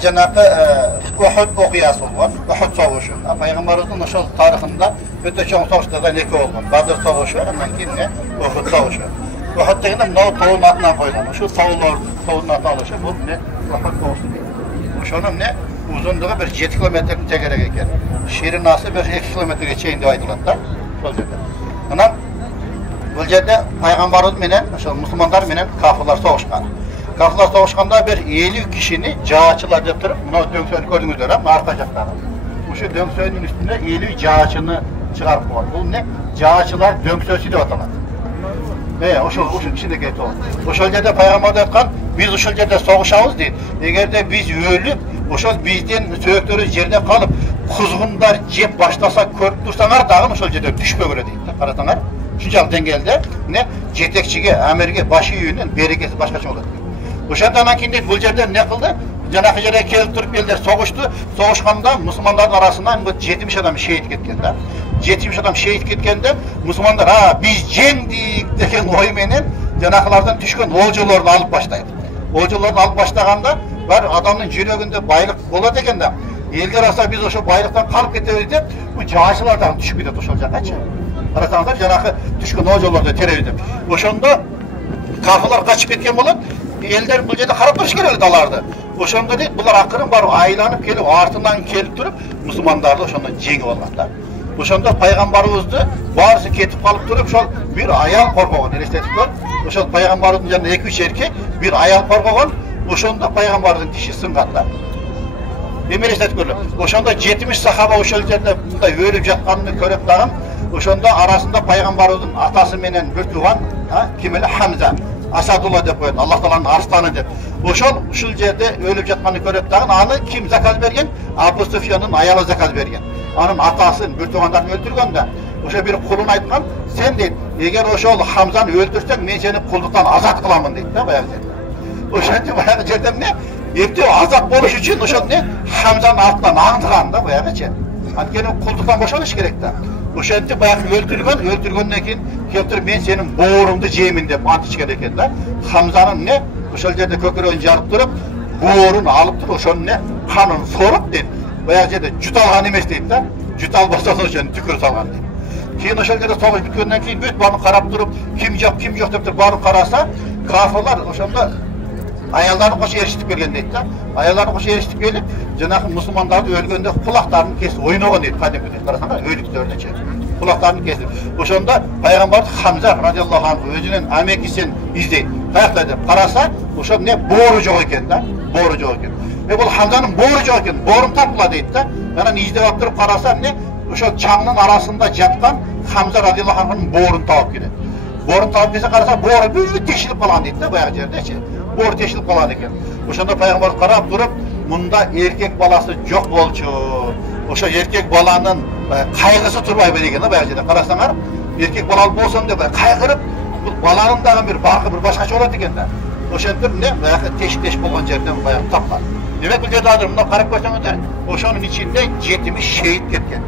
Cenab-ı Uhud okuyası olgan, Uhud savaşı. Peygamberimizin ошол tarixinde öte çoğun savaşlardan iki olgan. Badr savaşı, ondan keyin Uhud savaşı. Uhud degende mынау тоонун атынан койгон. Ошол тоонун аты алышы бул Uhud savaşı дейт. Ошонун uzunluğu bir 7 kilometrenin tekerek eкен. Şirinası bir 2 kilometreye çeyin деп айтылат да. Ошол жерде. Анан бул жерде пайгамбарыбыз менен ошол мусулмандар менен кафырлар согушкан. Kafirler savaşkanda bir 50 kişini cağaçılar deyip durup, buna döngsöğünü gördüğünüzler ama arka jaqtagı. Şu döngsöğünün üstünde 50 cağaçını çıkarıp koyar. Bu ne? Cağaçılar döngsöğüsü de atılır. Oşul içinde geçti o. Oşul yerde Peygamber aytkan, biz oşul yerde soğuşamız deyip, eğer de biz ölüp, oşul bizden söğüktörü yerine kalıp, kuzgunlar cep başlasa körüp dursanar dağın oşul yerde düşme göre deyip, karasanar. Şuncalı dengelde, jetekçiге, amirge, başı yüğünün berekesi başkaça olur. Ошондон кийин бул жерде эмне кылды? Жанакы жерге келип туруп элдер согушту. Согушканда мусулмандардын арасынан 70 адам шейит кеткен да. 70 адам шейит кеткенде мусулмандар биз жеңдик деген ой менен жанакылардан түшкөн олжолорду алып баштайт. Олжолорду алып баштаганда бар адамдын жүрөгүндө байлык болот экен да. Элдер аса биз ошо байлыктан калып кетебиз деп, бул жаачылар дагы түшүп кетет ошол жакачы. Карасаңдар жанакы түшкөн олжолорду теребиз деп. Ошондо кафырлар качып кеткен болот. Elder bu жерде карап туруш керек даларды. Ошондо дейт, булар акырын барып айланып келип, артынан келип туруп, мусулмандарды ошондо жеңип алган. Ошондо пайгамбарыбызды баарысы кетип калып туруп, ошол бир аял коргогон, элестетип, ошол пайгамбарыбыздын жанында 2-3 эркек, бир аял коргогон, ошондо пайгамбардын тиши сынган да. Эме элестетип көрүлөт. Ошондо 70 сахаба ошол жерде мындай өлүп жатканын көрүп дагы, ошондо арасында пайгамбарыбыздын атасы менен бир тууган, ким эле Хамза. Asadullah деп koydu, Allah Teala'nın arslanı деп. Ошол жерде өлүп жатканын көрөт дагы, аны ким заказ берген? Абу Суфьяндын аялы заказ берген. Анын атасын бир туугандарын өлтүргөндө, ошо бир кулун айткан, сен дейт, эгер ошол Хамзаны өлтүрсөң, мен сени кулдуктан азат кыламын дейт да баягы жерде. Ошентип баягы жерде эмне? Эптеп азат болуш үчүн ошол Хамзанын артынан аңдыган да баягычы. Анткени кулдуктан бошолуш керек да. Ошентип баягы өлтүргөндөн кийин келтир мен сенин бооруңду жеймин деп ант ичкен экен да. Хамзанын ошол жерде көкөрөгүн жарып туруп, боорун алып туруп, ошонун канын соруп дейт. Баягы жерде жут алган эмес дейт да. Жут албаса ошону түкүрүп салган дейт. Кийин ошол жерде согуш бүткөндөн кийин бүт баарын карап туруп, ким жок деп туруп баарын караса, кафырлар ошондо аялдарын кошо эриштип келген дейт да. Аялдарын кошо эриштип келип, жанагы мусулмандарды өлгөндө кулактарын кесип ойногон дейт, кадимки карасаңар, өлүктөрдүчү. Kulaklarını kesip. Ошондо Пайгамбар Хамза радиаллаху анху өзүнүн амекисин издейт. Каякта деп караса, ошо боору жок экен да. Боору жок экен. Бул Хамзанын боору жок экен. Боорун тапкыла дейт да. Анан издеп алып туруп караса, ошо чаңдын арасында жаткан Хамза радиаллаху анхунун боорун таап келет. Боорун таап келсе караса, боору бүт тешилип калган дейт да баягы жердечи. Боору тешилип калган экен. Ошондо Пайгамбар карап туруп, мында эркек баласы жок болчу. Ошо эркек баланын кайгысы турбайбы деген да баягы жерде карасаңар, эркек балалы болсом деп кайгырып, бул баланын дагы бир багы бир башкача болот экен да. Ошентип баягы теш болгон жерден баягы тапкан. Демек бул жерде азыр мына карап көрсөңүздөр, ошонун ичинде 70 шейит кеткен.